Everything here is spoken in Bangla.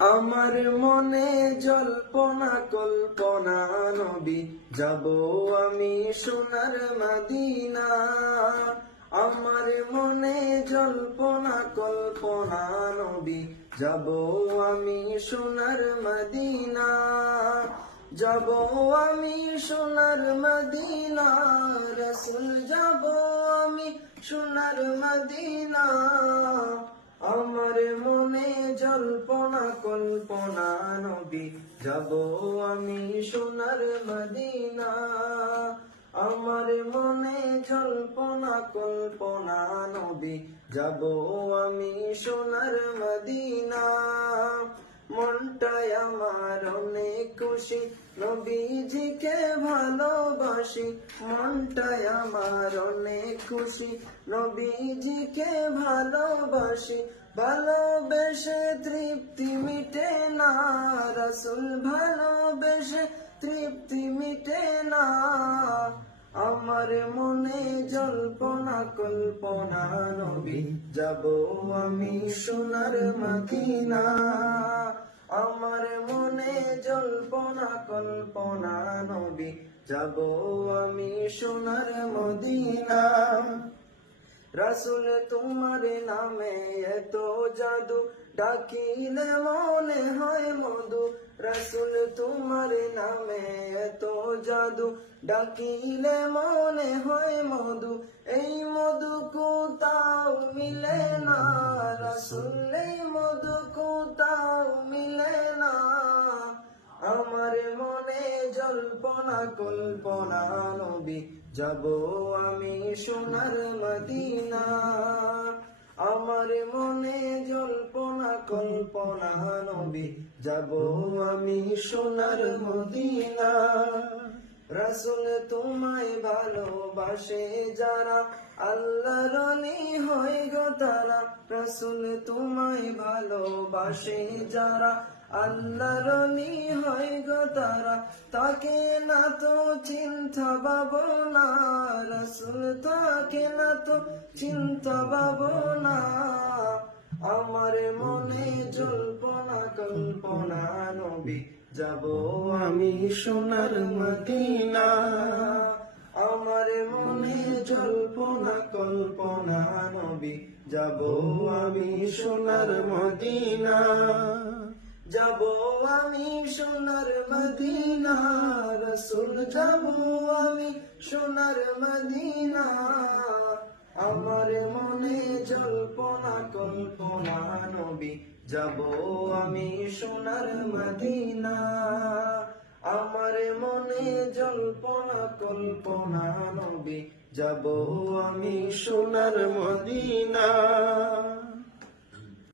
আমার মনে জল্পনা কল্পনা নবী, যাব আমি সোনার মদিনা। আমার মনে জল্পনা কল্পনা নবী, যাব আমি সোনার মদিনা। যাব আমি সোনার মদিনা, রাসূল যাব আমি সোনার মদিনা। আমার মনে জল্পনা কল্পনা নবী, যাব আমি সোনার মদিনা। আমার মনে জল্পনা কল্পনা নবী, যাব আমি সোনার মদিনা। মনটাই আমার অনেক খুশি, নবীজিকে ভালোবাসি। মনটাই আমার অনেক খুশি, নবীজিকে ভালোবাসি। ভালোবেসে তৃপ্তি মিটে না, রাসূল ভালোবেসে তৃপ্তি মিটে না। আমার মনে জল্পনা কল্পনা নবী, যাব আমি সোনার মদিনা। আমার মনে জল্পনা কল্পনা নবী, যাব আমি সোনার মদিনা। রাসূল তোমার নামে এত জাদু, ডাকিলে মনে হয় মধু। রাসূল তোমার নামে এত জাদু, ডাকিলে মনে হয় মধু। এই মধু কোথাও মিলে না, রাসূল এই মধু কোথাও মিলে না। আমার মনে জল্পনা কল্পনা নবী, যাব আমি সোনার মদিনা। আমার মনে জল্পনা কল্পনা নবী, যাব আমি সোনার মদিনা। রাসূল তোমায় ভালোবাসে যারা, আল্লাহর ওলি হয় গো তারা। রাসূল তোমায় ভালোবাসে যারা, আল্লাহর ওলি হয় গো তারা। তাকে না তো চিন্তা ভাবনা, রাসূল তাকে না তো চিন্তা ভাবনা। আমার মনে জল্পনা কল্পনা নবী, যাব আমি সোনার মদিনা। আমার মনে জল্পনা কল্পনা নবী, যাব আমি সোনার মদিনা। যাব আমি সোনার মদিনা, রাসূল যাব আমি সোনার মদিনা। আমার মনে জল্পনা কল্পনা নবী, যাব আমি সোনার মদিনা। আমার মনে জল্পনা কল্পনা নবী, যাব আমি সোনার মদিনা।